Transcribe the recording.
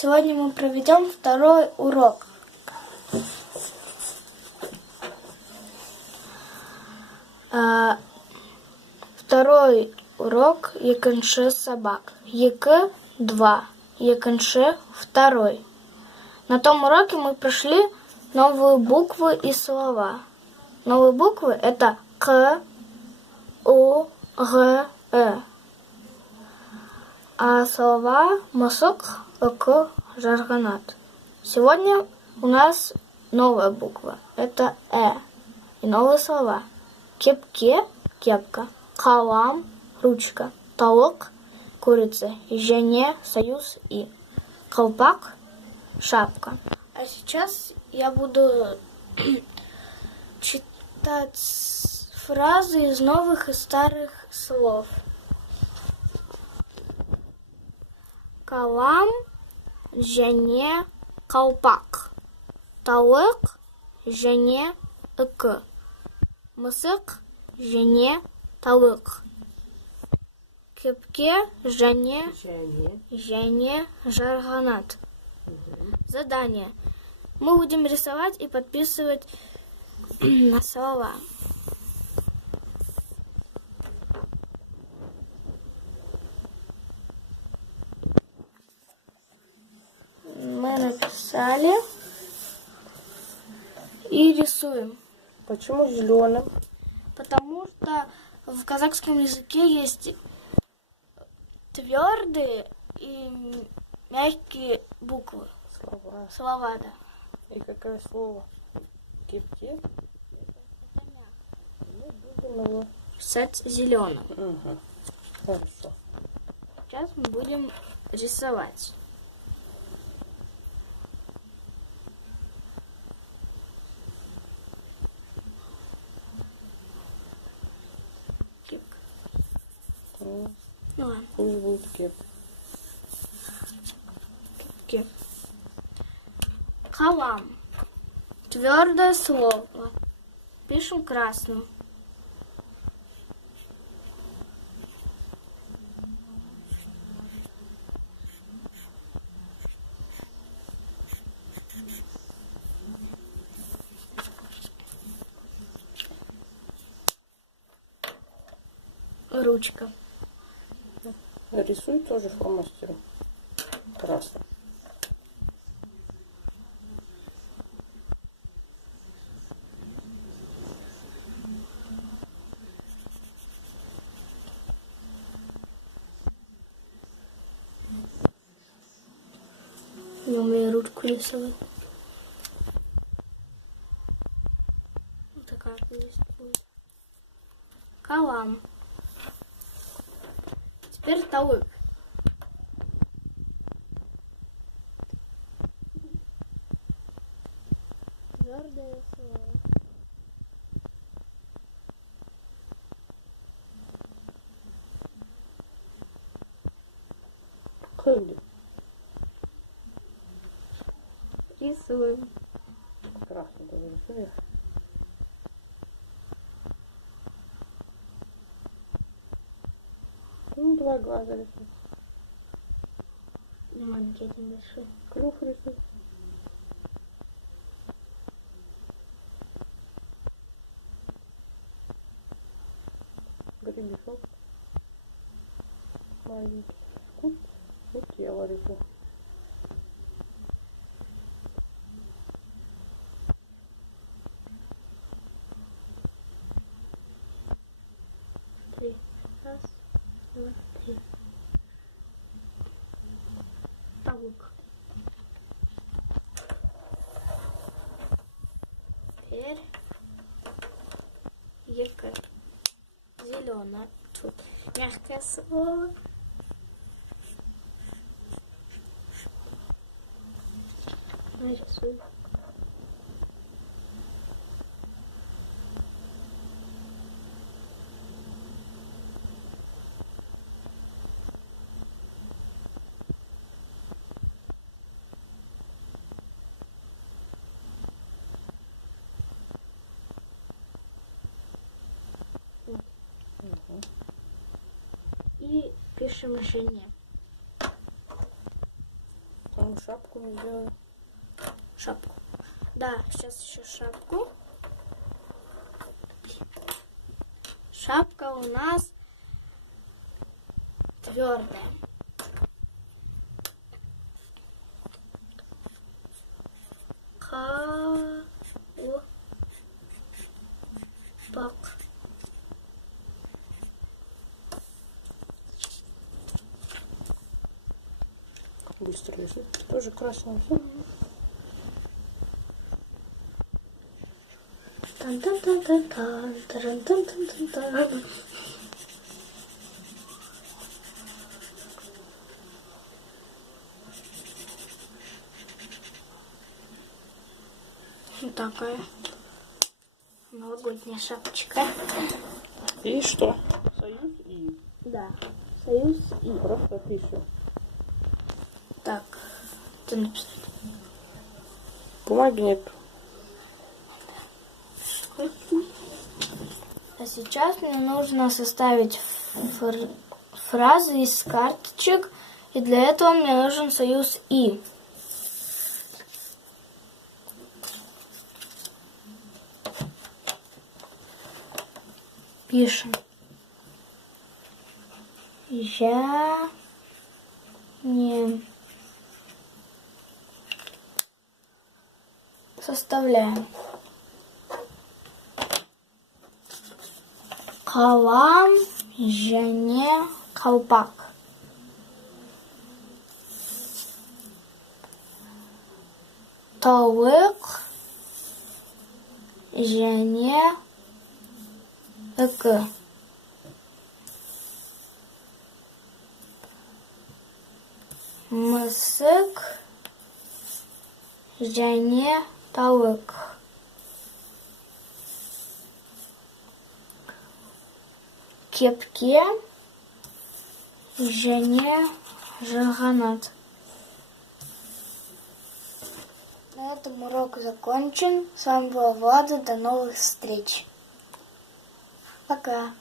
Сегодня мы проведем второй урок. Второй урок Еканше собак. Ек 2. Еканше второй. На том уроке мы прошли новые буквы и слова. Новые буквы это К, У, Г, Э. А слова Мысык, Ык, Жарганат. Сегодня у нас новая буква. Это Э. И новые слова. Кепке, кепка. Калам, ручка. Талык, курица. Жене, союз и. Колпак, шапка. А сейчас я буду читать фразы из новых и старых слов. Калам, жене, колпак. Талык, жене, ык. Мысык, жене, талык. Кепке, жене, жарганат. Задание. Мы будем рисовать и подписывать на слова. Мы написали и рисуем. Почему зеленым? Потому что в казахском языке есть твердые и мягкие буквы. Слова, да. И какое слово? Кепке? Мы будем его Писать зеленым. Угу. Хорошо. Сейчас мы будем рисовать. Кепка. Ну, Ну ладно, пусть будет кеп. кепки. Калам. Твердое слово. Пишем красным. Ручка. Рисуй тоже фломастером. Красным. Не умею ручку рисовать. Вот такая есть будет. Калам. Теперь талык. Твердое слово. Крылья. Рисуем. Красным тоже рисуешь. Ну, два глаза рисуй. Маленький один большой. Клюв рисуй. Гребешок. Маленький. Кут. И тело рисуй. Три. Раз, два, три. Талык. Теперь ека. Зеленое. Тут мягкое слово. Нарисуй. И пишем жене. Там шапку не сделали. Шапку. Да, сейчас еще шапку. Шапка у нас твердая. Колпак. Быстро лежит. Тоже красное все. Тан-тан-тан-тан-тан, таран-тан-тан-тан-тан. Вот такая новогодняя шапочка. И что? Союз и Да, союз и. просто пишем. Так, что написать? Бумаги нет. А сейчас мне нужно составить фразы из карточек, и для этого мне нужен союз и. Пишем. Я не составляем. Калам, жене, колпак. Тавык, жене, эк. Мысык, жене, тавык. Кепке, жене, жаганат. На этом урок закончен. С вами была Влада. До новых встреч. Пока.